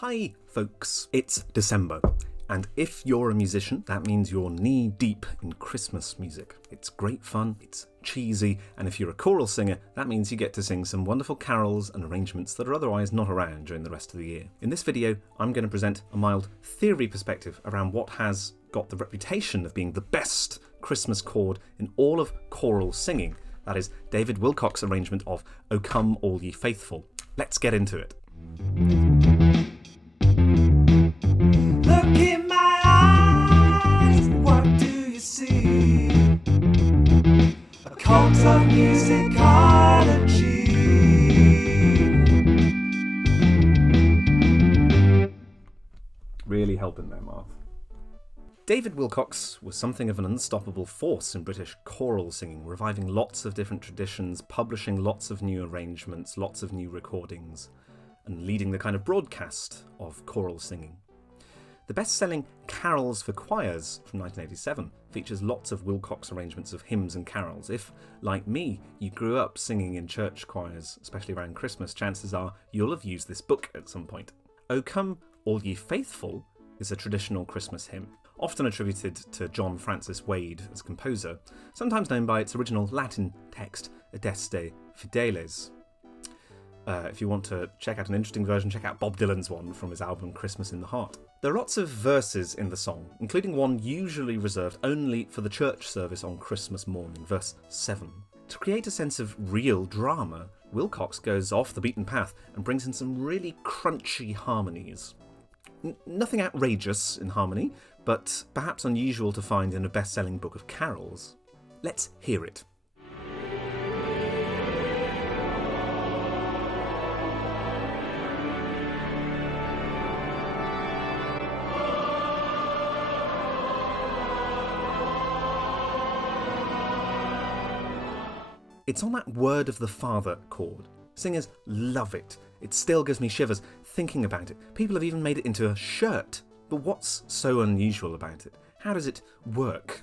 Hi folks, it's December, and if you're a musician, that means you're knee-deep in Christmas music. It's great fun, it's cheesy, and if you're a choral singer, that means you get to sing some wonderful carols and arrangements that are otherwise not around during the rest of the year. In this video, I'm going to present a mild theory perspective around what has got the reputation of being the best Christmas chord in all of choral singing. That is David Willcock's arrangement of O Come All Ye Faithful. Let's get into it. Look in my eyes, what do you see? A cult of musicology. Really helping there, Marv. David Willcock was something of an unstoppable force in British choral singing, reviving lots of different traditions, publishing lots of new arrangements, lots of new recordings, and leading the kind of broadcast of choral singing. The best-selling Carols for Choirs from 1987 features lots of Willcock's arrangements of hymns and carols. If, like me, you grew up singing in church choirs, especially around Christmas, chances are you'll have used this book at some point. O Come All Ye Faithful is a traditional Christmas hymn, often attributed to John Francis Wade as composer, sometimes known by its original Latin text, Adeste Fideles. If you want to check out an interesting version, check out Bob Dylan's one from his album Christmas in the Heart. There are lots of verses in the song, including one usually reserved only for the church service on Christmas morning, verse 7. To create a sense of real drama, Willcock goes off the beaten path and brings in some really crunchy harmonies. Nothing outrageous in harmony, but perhaps unusual to find in a best-selling book of carols. Let's hear it. It's on that Word of the Father chord. Singers love it. It still gives me shivers thinking about it. People have even made it into a shirt. But what's so unusual about it? How does it work?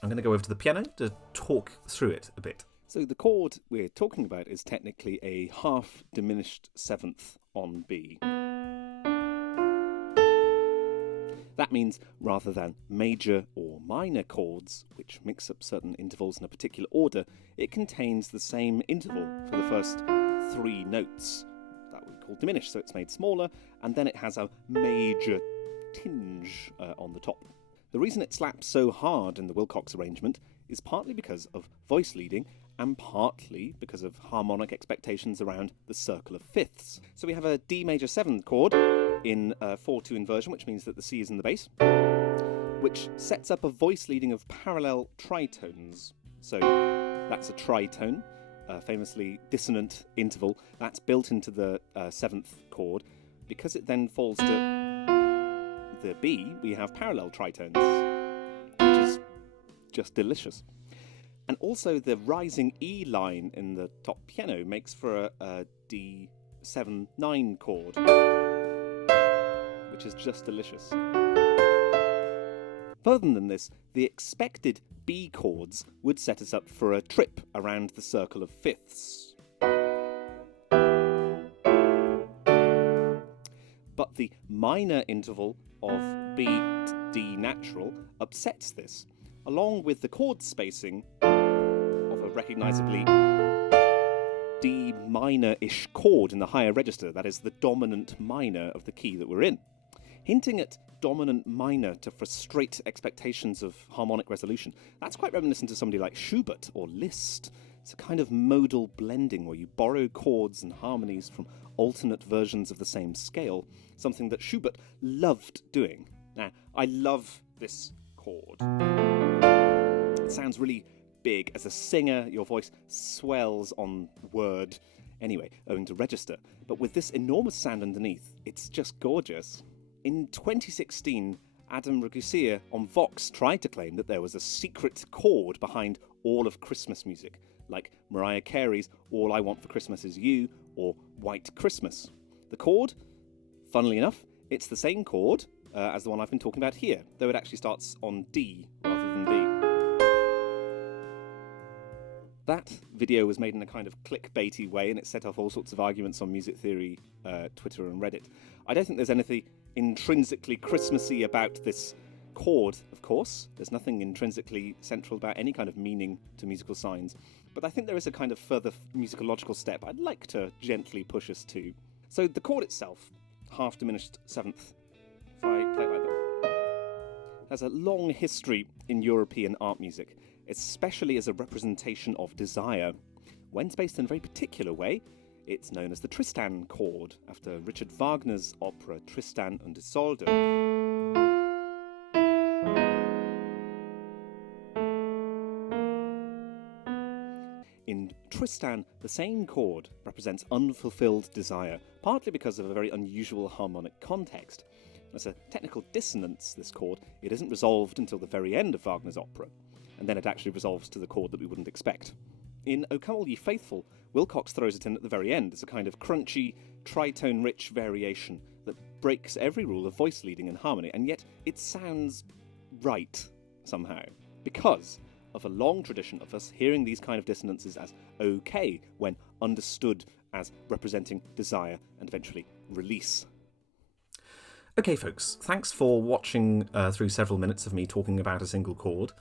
I'm going to go over to the piano to talk through it a bit. So the chord we're talking about is technically a half diminished seventh on B. That means rather than major or minor chords, which mix up certain intervals in a particular order, it contains the same interval for the first three notes. That we call diminished, so it's made smaller, and then it has a major tinge on the top. The reason it slaps so hard in the Willcock arrangement is partly because of voice leading and partly because of harmonic expectations around the circle of fifths. So we have a D major 7 chord in 4/2 inversion, which means that the C is in the bass, which sets up a voice leading of parallel tritones. So that's a tritone, a famously dissonant interval that's built into the 7th chord. Because it then falls to the B, we have parallel tritones, which is just delicious. And also the rising E line in the top piano makes for a D7/9 chord, which is just delicious. Further than this, the expected B chords would set us up for a trip around the circle of fifths. But the minor interval of B to D natural upsets this, along with the chord spacing of a recognisably D minor-ish chord in the higher register, that is the dominant minor of the key that we're in. Hinting at dominant minor to frustrate expectations of harmonic resolution, that's quite reminiscent of somebody like Schubert or Liszt. It's a kind of modal blending where you borrow chords and harmonies from alternate versions of the same scale, something that Schubert loved doing. Now, I love this chord. It sounds really big. As a singer, your voice swells on word, anyway, owing to register. But with this enormous sound underneath, it's just gorgeous. In 2016, Adam Ragusa on Vox tried to claim that there was a secret chord behind all of Christmas music, like Mariah Carey's All I Want for Christmas Is You or White Christmas. The chord, funnily enough, it's the same chord as the one I've been talking about here, though it actually starts on D rather than B. That video was made in a kind of clickbaity way, and it set off all sorts of arguments on music theory, Twitter and Reddit. I don't think there's anything intrinsically Christmassy about this chord, of course. There's nothing intrinsically central about any kind of meaning to musical signs. But I think there is a kind of further musicological step I'd like to gently push us to. So the chord itself, half diminished seventh, if I play it like that, has a long history in European art music, especially as a representation of desire. When it's based in a very particular way, it's known as the Tristan chord, after Richard Wagner's opera Tristan und Isolde. In Tristan, the same chord represents unfulfilled desire, partly because of a very unusual harmonic context. As a technical dissonance, this chord, it isn't resolved until the very end of Wagner's opera, and then it actually resolves to the chord that we wouldn't expect. In O Come All Ye Faithful, Willcock throws it in at the very end as a kind of crunchy, tritone-rich variation that breaks every rule of voice leading and harmony, and yet it sounds right, somehow, because of a long tradition of us hearing these kind of dissonances as okay when understood as representing desire and eventually release. Okay, folks, thanks for watching through several minutes of me talking about a single chord.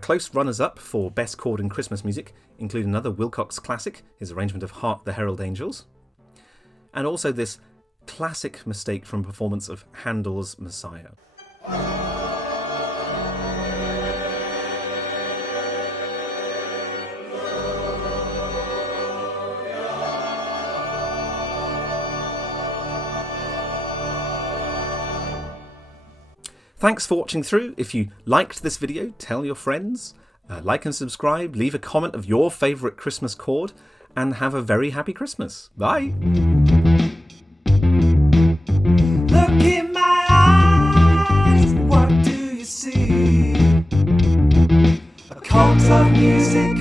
Close runners-up for Best Chord in Christmas Music include another Willcock's classic, his arrangement of Hark the Herald Angels, and also this classic mistake from performance of Handel's Messiah. Thanks for watching through. If you liked this video, tell your friends, like and subscribe, leave a comment of your favourite Christmas chord, and have a very happy Christmas. Bye! Look in my eyes, what do you see? A cult of music.